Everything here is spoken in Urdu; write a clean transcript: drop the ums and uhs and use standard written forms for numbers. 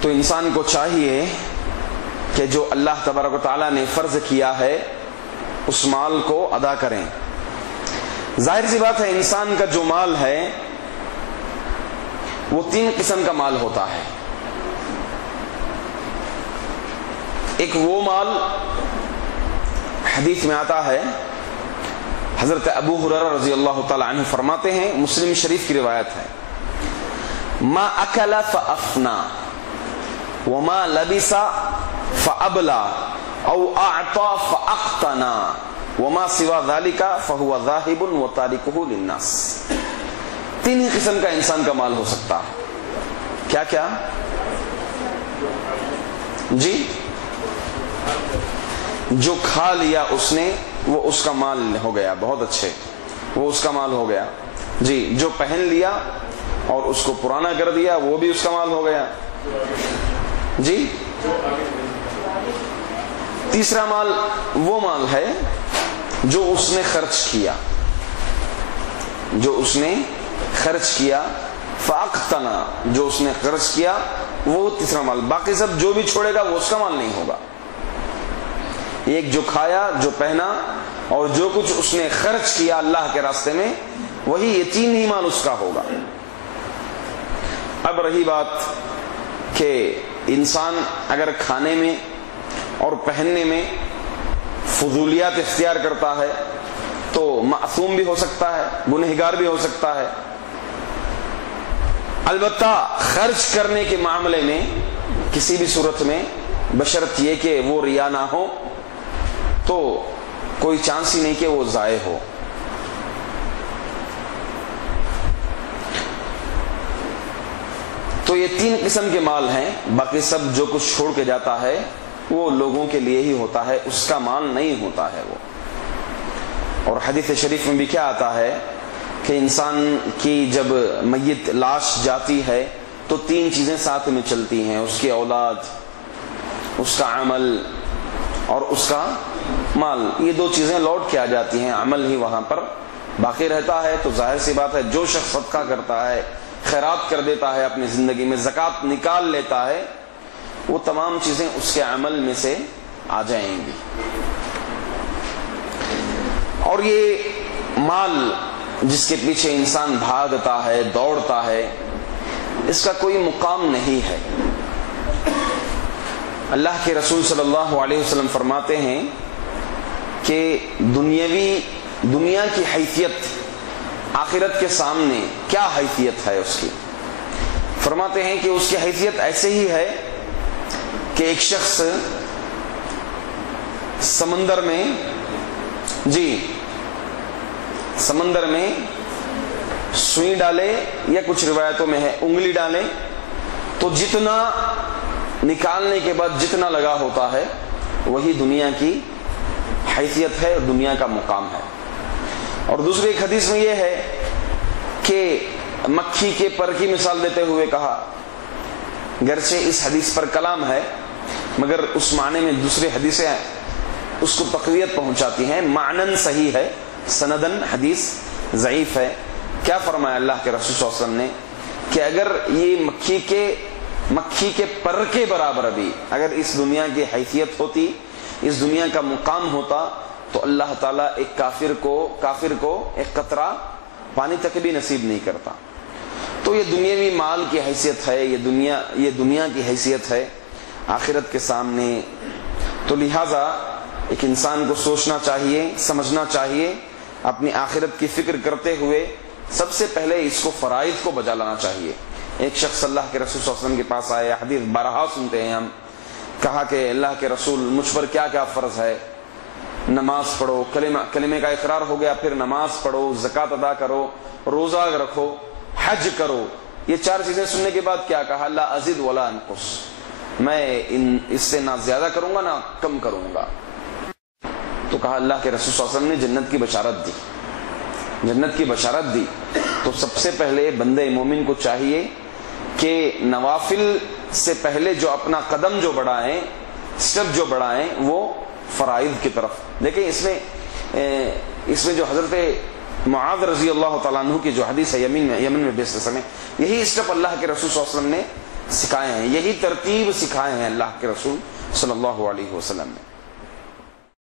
تو انسان کو چاہیے کہ جو اللہ تبارک و تعالیٰ نے فرض کیا ہے اس مال کو ادا کریں۔ ظاہر سی بات ہے انسان کا جو مال ہے وہ 3 قسم کا مال ہوتا ہے۔ ایک وہ مال حدیث میں آتا ہے، حضرت ابو ہریرہ رضی اللہ تعالی عنہ فرماتے ہیں، مسلم شریف کی روایت ہے، ما اکل فافنا وما لبس فابلا او اعطى فاقتنا وما سوا ذلك فهو ذاهب وتاركه للناس۔ 3 ہی قسم کا انسان کا مال ہو سکتا ہے۔ کیا کیا؟ جی، جو کھا لیا اس نے وہ اس کا مال ہو گیا، بہت اچھے، وہ اس کا مال ہو گیا۔ جی، جو پہن لیا اور اس کو پرانا کر دیا وہ بھی اس کا مال ہو گیا۔ جی، تیسرا مال وہ مال ہے جو اس نے خرچ کیا، جو اس نے خرچ کیا، فاقتنا، جو اس نے خرچ کیا وہ تیسرا مال۔ باقی سب جو بھی چھوڑے گا وہ اس کا مال نہیں ہوگا۔ ایک جو کھایا، جو پہنا اور جو کچھ اس نے خرچ کیا اللہ کے راستے میں، وہی یہ 3 ہی مال اس کا ہوگا۔ اب رہی بات کہ انسان اگر کھانے میں اور پہننے میں فضولیات اختیار کرتا ہے تو معصوم بھی ہو سکتا ہے، گنہگار بھی ہو سکتا ہے۔ البتہ خرچ کرنے کے معاملے میں کسی بھی صورت میں بشرط یہ کہ وہ ریا نہ ہو تو کوئی چانس ہی نہیں کہ وہ ضائع ہو۔ تو یہ 3 قسم کے مال ہیں، باقی سب جو کچھ چھوڑ کے جاتا ہے وہ لوگوں کے لیے ہی ہوتا ہے، اس کا مال نہیں ہوتا ہے وہ۔ اور حدیث شریف میں بھی کیا آتا ہے کہ انسان کی جب میت لاش جاتی ہے تو 3 چیزیں ساتھ میں چلتی ہیں، اس کی اولاد، اس کا عمل اور اس کا مال۔ یہ 2 چیزیں لوٹ کے آ جاتی ہیں، عمل ہی وہاں پر باقی رہتا ہے۔ تو ظاہر سی بات ہے جو شخص صدقہ کرتا ہے، خیرات کر دیتا ہے، اپنی زندگی میں زکوٰۃ نکال لیتا ہے، وہ تمام چیزیں اس کے عمل میں سے آ جائیں گی۔ اور یہ مال جس کے پیچھے انسان بھاگتا ہے، دوڑتا ہے، اس کا کوئی مقام نہیں ہے۔ اللہ کے رسول صلی اللہ علیہ وسلم فرماتے ہیں کہ دنیا کی حیثیت آخرت کے سامنے کیا حیثیت ہے اس کی؟ فرماتے ہیں کہ اس کی حیثیت ایسے ہی ہے کہ ایک شخص سمندر میں سمندر میں سوئی ڈالے، یا کچھ روایتوں میں ہے انگلی ڈالے، تو جتنا نکالنے کے بعد جتنا لگا ہوتا ہے وہی دنیا کی حیثیت ہے، دنیا کا مقام ہے۔ اور دوسری ایک حدیث میں یہ ہے کہ مکھی کے پر کی مثال دیتے ہوئے کہا، گرچہ اس حدیث پر کلام ہے مگر اس معنی میں دوسری حدیثیں اس کو تقویت پہنچاتی ہیں، معنن صحیح ہے، سندن حدیث ضعیف ہے۔ کیا فرمایا اللہ کے رسول صلی اللہ علیہ وسلم نے کہ اگر یہ مکھی کے پر کے برابر بھی اگر اس دنیا کی حیثیت ہوتی، اس دنیا کا مقام ہوتا، تو اللہ تعالیٰ ایک کافر کو ایک قطرہ پانی تک بھی نصیب نہیں کرتا۔ تو یہ دنیاوی مال کی حیثیت ہے، یہ دنیا کی حیثیت ہے آخرت کے سامنے۔ تو لہٰذا ایک انسان کو سوچنا چاہیے، سمجھنا چاہیے، اپنی آخرت کی فکر کرتے ہوئے سب سے پہلے اس کو فرائض کو بجا لانا چاہیے۔ ایک شخص اللہ کے رسول صلی اللہ علیہ وسلم کے پاس آیا، حدیث بارہا سنتے ہیں ہم، کہا کہ اللہ کے رسول مجھ پر کیا کیا فرض ہے؟ نماز پڑھو، کلمے کا اقرار ہو گیا، پھر نماز پڑھو، زکوٰۃ ادا کرو، روزہ رکھو، حج کرو۔ یہ 4 چیزیں سننے کے بعد کیا کہا؟ لا ازید ولا انقص، میں اس سے نہ زیادہ کروں گا نہ کم کروں گا۔ تو کہا اللہ کے رسول صلی اللہ علیہ وسلم نے جنت کی بشارت دی۔ تو سب سے پہلے بندے مومن کو چاہیے کہ نوافل سے پہلے جو اپنا قدم جو بڑھائیں، اسٹیپ جو بڑھائیں، وہ فرائض کی طرف۔ دیکھیں اس میں جو حضرت معاذ رضی اللہ تعالیٰ عنہ کی جو حدیث ہے یمن میں بیچتے سمے، یہی اسٹیپ اللہ کے رسول صلی اللہ علیہ وسلم نے سکھائے ہیں، یہی ترتیب سکھائے ہیں اللہ کے رسول صلی اللہ علیہ وسلم نے۔